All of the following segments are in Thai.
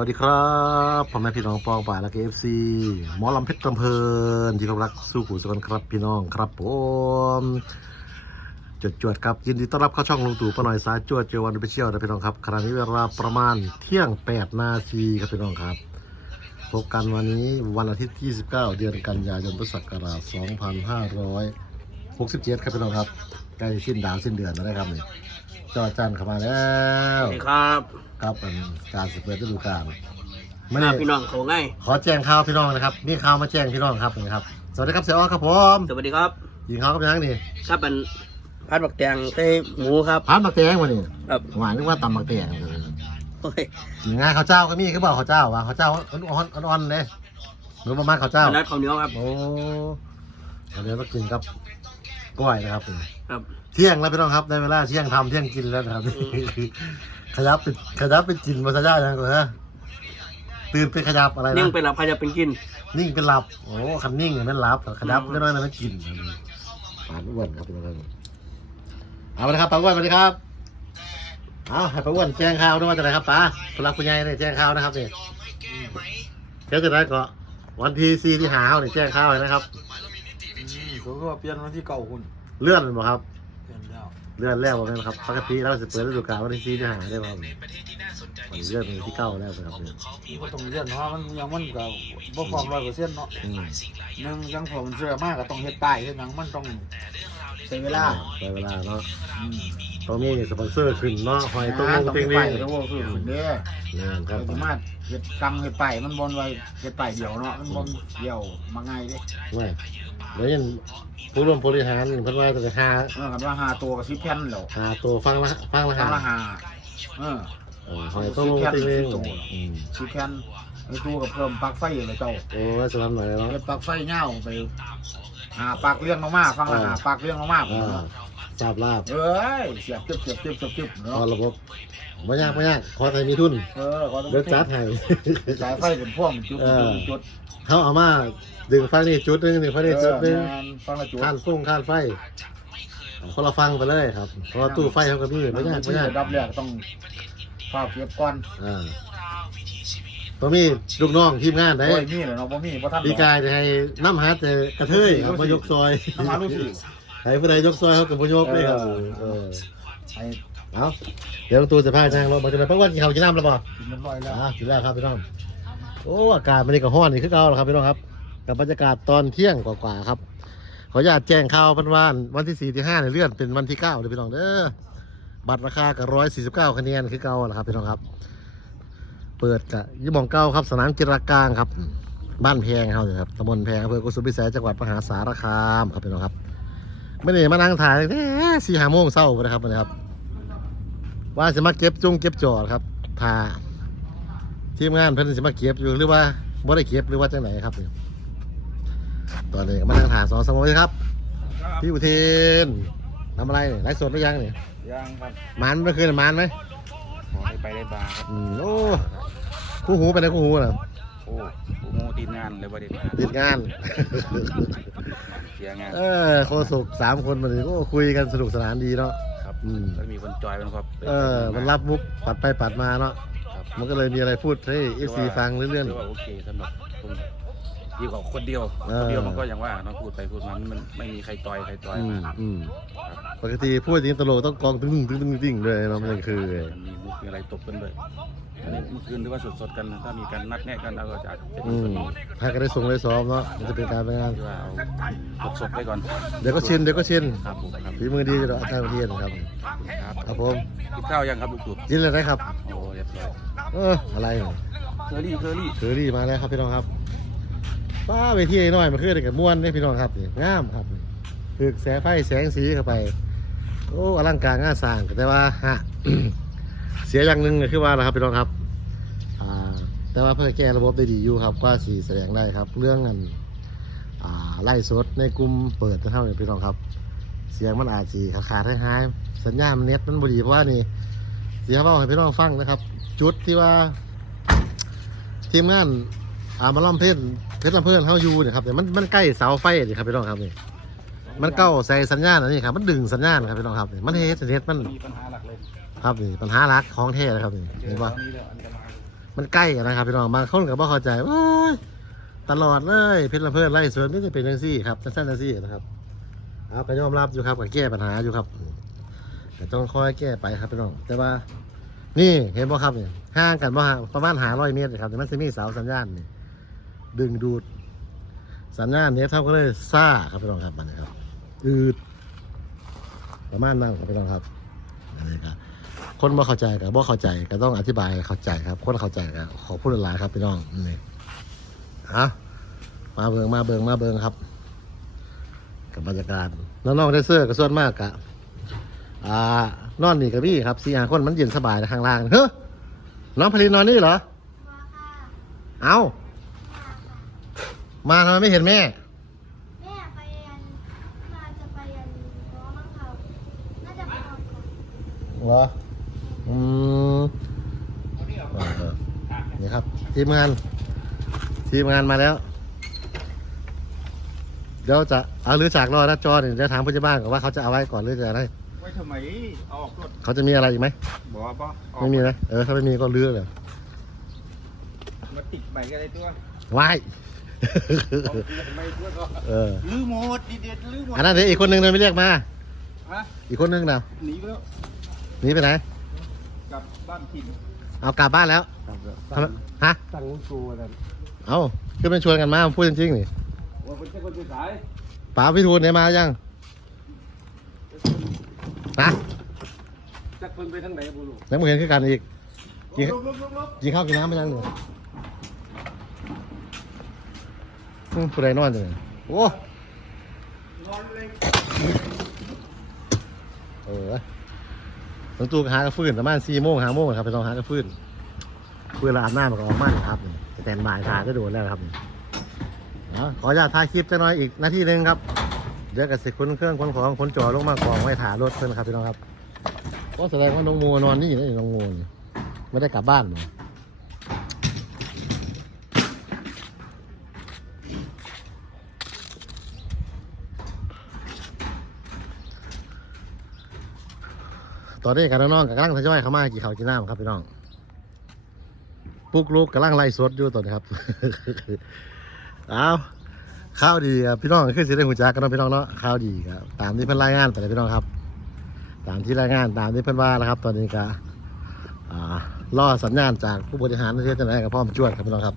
วัสดีครับพ่อแม่พี่น้องปองป่าและก็เอฟซีหมอลำเพชรลำเพลินที่เคารักสู้ขู่สกันครับพี่น้องครับผมจวดจวดครับยินดีต้อนรับเข้าช่องลุงตู่ป้าหน่อยสายจวดเจอวันไปเชี่ยวนะพี่น้องครับขณะนี้เวลาประมาณเที่ยง 8 นาทีครับพี่น้องครับพบกันวันนี้วันอาทิตย์ที่29 เดือนกันยายนพุทธศักราช 2567ครับพี่น้องครับใกล้สิ้นดาวสิ้นเดือนแล้วนะครับนี่จอจันเข้ามาแล้วสวัสดีครับครับอันการสืบเปิดฤดูกาลหไม่น้าได้พี่น้องเขาง่ายขอแจ้งข่าวพี่น้องนะครับมีข่าวมาแจ้งพี่น้องครับนี่ครับ สวัสดีครับเสียอ้อครับผมสวัสดีครับยิงเขากับยังนี่ครับเป็นพัดบักแตงใส่หมูครับพันมักแตงมานี่ครับหวานนึกว่าตำมักแตงโอ้ยกินง่ายข้าวเจ้าก็มีคือบอกข้าวเจ้าว่าข้าวเจ้าอ่อนๆอ่อนๆเลยหรือประมาณข้าวเจ้านัดข้าวเหนียวครับโอ้เดี๋ยวต้องกินครับ กล้วยนะครับครับ เที่ยงแล้วพี่น้องครับได้เวลาเที่ยงทำเที่ยงกินแล้วนะครับ ขยับเป็นขยับเป็นกินมาซะได้ยังก่อนนะตื่นเป็นขยับอะไรนะนิ่งไปหลับใครจะเป็นกิน นิ่งเป็นหลับ โอ้คันนิ่งอย่างนั้นหลับขยับไม่น้อยนะมันกินปานอ้วนครับทุกท่านเอาไปนะครับปาอ้วนสวัสดีครับ เอาให้ปาอ้วนแจ้งข่าวด้วยว่าจะไหนครับป้าคุณรักคุณยายเนี่ยแจ้งข่าวนะครับนี่เดี๋ยวจะได้ก็วันที่สี่ที่หาเนี่ยแจ้งข่าวเลยนะครับ ผมก็ว่าเปลี่ยนวันที่เก่าคุณเลื่อนหรือเปล่าครับ เปลี่ยนแล้วเลื่อนแล้วว่าไงครับปกติเราจะเปิดฤดูกาลวันที่สี่ที่หาได้ป่ะวันนี้เลื่อนเป็นที่เก้าแล้วนะครับเนี่ยก็ต้องเรียนเพราะมันยังมันกับบ่พร้อมร้อยเปอร์เซ็นต์เนาะอืมหนึ่งยังผมเชื่อมากก็ต้องเฮ็ดป้ายเฮ็ดหยังมันต้อง ใช้เวลาใช้เวลาเนาะอืมต้องมีสปอนเซอร์ขึ้นเนาะหอยตุ้งต้องติ้เฮ็งดนี่ป้ายแล้วก็คือขึ้นเด้อเนี่ยคแต่รับสามารถเฮ็ดกังเฮ็ดป้ายมันบ่ไว้เฮ็ดป้ายเดียวเนาะมันบ่เดียวมาง่ายเด้ไม่แล้วยันผู้ร่วมบริหารเพิ่นว่าจะหาเออกันว่าหาตัวกับ10แผ่นแล้วหาตัวฟังละฟังละครั้หางละหาเออ เออหอยต้องลงติ้งนี่อืม10แผ่น ไอ้ตัวก็เพิ่มปลั๊กไฟเลยเจ้าโอ้ยจะทำหน่อยเนาะเฮ็ดปลั๊กไฟเงาไปหาปลั๊กเลี้ยงลงมาฟังละหาปลั๊กเลี้ยงลงมาอ่าทราบลาบเอ้ยเสียบจึ๊บเสียบจึ๊บเสียบจึ๊บพอเนาะระบบไม่ยากไม่ยากขอไทยมีทุนเออก็ต้องเลิกจัดให้ สายไฟเป็นพ่วงจุดเออ จุดเขาเอามาดึงไฟนี่จุดหนึงดึงไฟนี่จุดหนึงเออฟังละจุดข้านฟุ้งข้านไฟเอาคนละฟังไปเลยครับเพราะว่าตู้ไฟเขาก็มีไม่ยากไม่ยากระดับแรกต้องฝากเก็บก่อนอ่า ต้องมีลูกน้องทีมงานได้โอ้ยมีเหรอเนาะบ่มีบ่ทันพี่กายจะให้น้ำหาแต่กระเทยครับมายกซอยน้ำหาลูกสิให้ผู้ใดยกซอยเขากับมายกเลยครับเออไอ้เอาเดี๋ยวตูจะพาจ้างเรามาจะไปเพราะว่ากินข้าวกินน้ำแล้วบ่กินเรียบร้อยแล้วอ่ากินแล้วครับพี่น้องโอ้อากาศมันนี่ก็ห้อนนี่คือเก่าแล้วครับพี่น้องครับกับบรรยากาศตอนเที่ยงกว่าๆครับขออนุญาตแจ้งข่าวพันวานวันที่สี่ที่ห้าเนี่ยเลื่อนเป็นวันที่เก้าเลยพี่น้องเด้อบัตรราคากับร้อยสี่สิบเก้าคะแนนคือเก่าแหละครับพี่น้องครับ เปิดกะยี่หมองเก้าครับ สนามกีฬากลางครับ บ้านแพงเขาเลยครับตำบลแพงอำเภอกุสุมพิสัยจังหวัดมหาสารคามครับพี่น้องครับไม่ได้มานั่งถ่ายตั้งแต่สี่ห้าโมงเช้าเลยครับวันนี้ครับ ว่าจะมาเก็บจุ้งเก็บจอดครับพาทีมงานเพิ่นจะมาเก็บอยู่หรือว่าบ่ได้เก็บหรือว่าจังไหนครับนี่ตอนนี้ก็มานั่งถ่ายสองสามโมงครับพี่อุเทนทำอะไรเนี่ยไลฟ์สดหรือยังเนี่ยยังครับมันเมื่อคืนมันไหมขอให้ ไปได้บาร์ครับอืมโอ้คู่หูไปไหนคู่หูน่ะโอ้โหตีงานเลยบ่ได้มาติดงาน เสียงานเออโคสุกสามคนมาเลยก็คุยกันสนุกสนานดีเนาะ ครับอืมก็มีคนจอยมันครับเออ มันรับมุกปัดไปปัดมาเนาะ ครับมันก็เลยมีอะไรพูดให้เอฟซีฟังเรื่อยถืว่าโอเคสำหรับผม ดีกว่าคนเดียว เออ คนเดียวมันก็อย่างว่าเน้องพูดไปพูดมามันมันไม่มีใครต่อยใครต่ๆอยอืมมาอืมปกติพูดจริงตลกต้องกองตึ้งตึ้งตึ้งตึ้งเลยเนาะมันคือมันมีมุกมีอะไรตบกันเลยอันนี้เมื่อคืนหรือว่าสดๆกันนะถ้ามีการนัดแนะกันเราก็จะอาจจะอืมถ้าก็ได้ส่งได้ซ้อมเนาะมันจะเป็นการเป็นงานที่ว่าเอาสดๆไปก่อนเดี๋ยวก็ชินเดี๋ยวก็ชินครับผมครับฝีมือดีจะอาจารย์เทียนครับ ครับครับผมกินข้าวยังครับลูกตู่ยินเลยนะครับ โอ้เรียบร้อยเอออะไรเนี่ยเคอรี่เคอรี่ถือดีมาแล้วครับพี่น้องครับ ป้าไปที่ไอ้น้อยมาขึ้นกับม้วนนี่พี่น้องครับนี่งามครับถึกแสงไฟแสงสีเข้าไป โอ้อลังการงานสร้างแต่ว่าฮะเสียอย่างหนึ่งคือว่านะครับพี่น้องครับแต่ว่าเพื่อแก้ระบบได้ดีอยู่ครับก็สีแสดงได้ครับ เรื่องอันไล่สดในกลุ่มเปิดเท่านี้พี่น้องครับ เสียงมันอาจสีขาดขาดหายๆสัญญาณเน็ตมันบดีเพราะว่านี่เสียงเบาให้พี่น้องฟังนะครับ จุดที่ว่า ทีมงานอามาล่อมเพชร เพชรลำเพื่อนเฮาอยู่เนี่ยครับเนี่ยมันมันใกล้เสาไฟนี่ครับพี่น้องครับนี่มันเก้าใส่สัญญาณอันนี้ครับมันดึงสัญญาณครับพี่น้องครับนี่มันเฮ็ดเฮ็ดมันมีปัญหาหลักเลยครับนี่ปัญหาหลักของแท้นะครับนี่เจอเห็นตอปะนนี้แล้วอันตรายมันใกล้กันนะครับพี่น้องบางคนก็บ่เข้าใจโอ้ยตลอดเลยเพชรละเพื่อนไล่สวนนี่จะเป็นจังซี่ครับสั้นๆจังซี่นะครับเอาก็ยอมรับอยู่ครับก็แก้ปัญหาอยู่ครับแต่ต้องคอยแก้ไปครับพี่น้องแต่ว่านี่เห็นบ่ครับเนี่ยห่างกันบ่ห่างประมาณหาร้อยเมตรครับแต่มันจะมีเสาสัญญาณนี่ ดึงดูด สัญญาณเนี้ยเท่าก็เลยซ่าครับพี่น้องครับมันนะครับอืดประมาณนั้นครับพี่น้องครับอันนี้ครับคนบ่เข้าใจกับบ่เข้าใจก็ต้องอธิบายให้เข้าใจครับ คนเข้าใจก็ขอพูดหลายๆครับพี่น้องนี่อะมาเบิงมาเบิงมาเบิงครับ กับบรรยากาศน้องๆได้เสื้อก็ส่วนมากกะอ่านอนนี่กับพี่ครับสี่หาคนมันเย็นสบายนะข้างล่างเฮ้ยน้องพลินนอนนี่เหรอ เอา มาทำไมไม่เห็นแม่ แม่ไปเรียนมาจะไปเรียนน้องมั้งครับน่าจะไปนอนก่อนเหรอ อืมเออเออนี่ครับ ทีมงาน ทีมงานมาแล้ว เดี๋ยวจะเอาหรือจากรอหน้าจอเนี่ยเดี๋ยวถามผู้ใหญ่บ้านก่อนว่าเขาจะเอาไว้ก่อนหรือจะอะไรไว้ทำไมเอาออกรถเขาจะมีอะไรอีกไหมบอกว่าบ่ออกไม่มีนะเออถ้าไม่มีก็เลือกเลยมาติดใบกันเลยตัวว้าย เอาไม่ตัวก็เออลื้อหมดดีเด็ดลื้อหมดอันนั้นเดี๋ยวอีกคนนึงเลยไม่เรียกมาฮะอีกคนนึงนะหนีไปแล้วหนีไปไหนกลับบ้านถิ่นเอากลับบ้านแล้วทำไมฮะสั่งกูนั่นเอาคือเป็นชวนกันมาพูดจริงๆนี่ว่าเป็นเจ้าคนที่สายป๋าพิทูลเนี่ยมายังนะจักเพิ่นไปทางไหนบุรุษยังไม่เห็นคือกันอีกกินลบลบลบลบกินข้าวกินน้ำไปยังหนูอื มผู้ใดนอนจังเลยโอ้นอนเลยเออหลวงตู่ก็หากระฟื้นประมาณสี่โมงห้าโมงครับไปต้องหากระฟื้นฟื้นแล้วอาบน้ำมันก็ออกมาครับแตนบายทาก็โดนแล้วครับเอาขออนุญาตถ่ายคลิปจะน้อยอีกนาทีหนึ่งครับ เดี๋ยวกับสิคนเครื่องคนของคนจอลงมากองไว้ถารถเพื่อนครับพี่น้องครับก็แสดงว่าน้องโมนอนนี่นะน้องโมนี่ไม่ได้กลับบ้านเหรอ ตอนนี้กับน้องๆกับกำลังทยอยเข้ามากี่เขาวกินน้ำครับพี่น้องปุ๊กลุกกำลังไล่สดอยู่ตอนนี้ครับเอาข้าวดีครับพี่น้องคือสิได้หูจักกันนะพี่น้องเนาะข้าวดีครับตามที่เพิ่นรายงานไปเลยพี่น้องครับ ตามที่รายงานตามที่เพิ่นว่านะครับ ตอนนี้ก็อ่ารอสัญญาณจากผู้บริหารประเทศจังไรกับพ่อมจวดครับพี่น้องครับ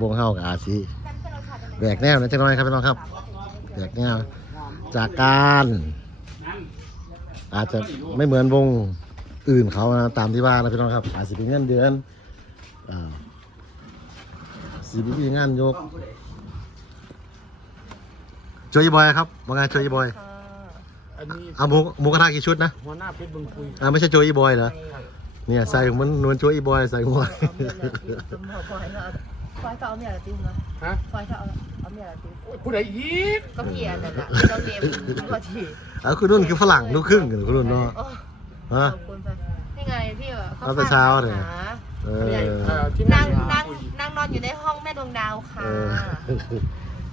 วงเฮากับอาซีแบกแนวนะจังน้อยครับพี่น้องครับแบกแนวจากการ อาจจะไม่เหมือนวงอื่นเขานะตามที่ว่านะพี่น้องครับ อาจจะเป็นเงินเดือนอ่าสีบีงานยกโจยบอยครับว่าไงโจยบอยอันนี้เอาหมูหมูกระทะกี่ชุดนะหัวหน้าเพชรบึงคุยอ่าไม่ใช่โจยบอยเหรอเนี่ยใส่เหมันนวลโจยบอยใส่หัว ฟอยก็เอาเมียละติ้มนะฮะฟอยก็เอาเอาเมียละติ้มผู้ใดยีกก็เมียนั่นแหละเจ้าเนมพอดีเอาคุณนุ่นคือฝรั่งลูกครึ่งกันคุณนุ่นเนาะโอ้ฮะ ขอบคุณไปนี่ไงที่แบบเอาแต่เช้าเลยหเออเอ่อที่นั่งหานั่งคุยนั่งนอนอยู่ในห้องแม่ดวงดาวค่ะ เออ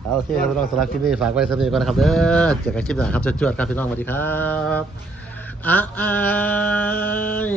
เอาโอเคครับพี่น้องสำหรับคลิปนี้ฝากไว้สำหรับนี้ก่อนนะครับเด้อเจอกันคลิปหน้าครับจวดๆครับพี่น้องสวัสดีครับอ้าอาย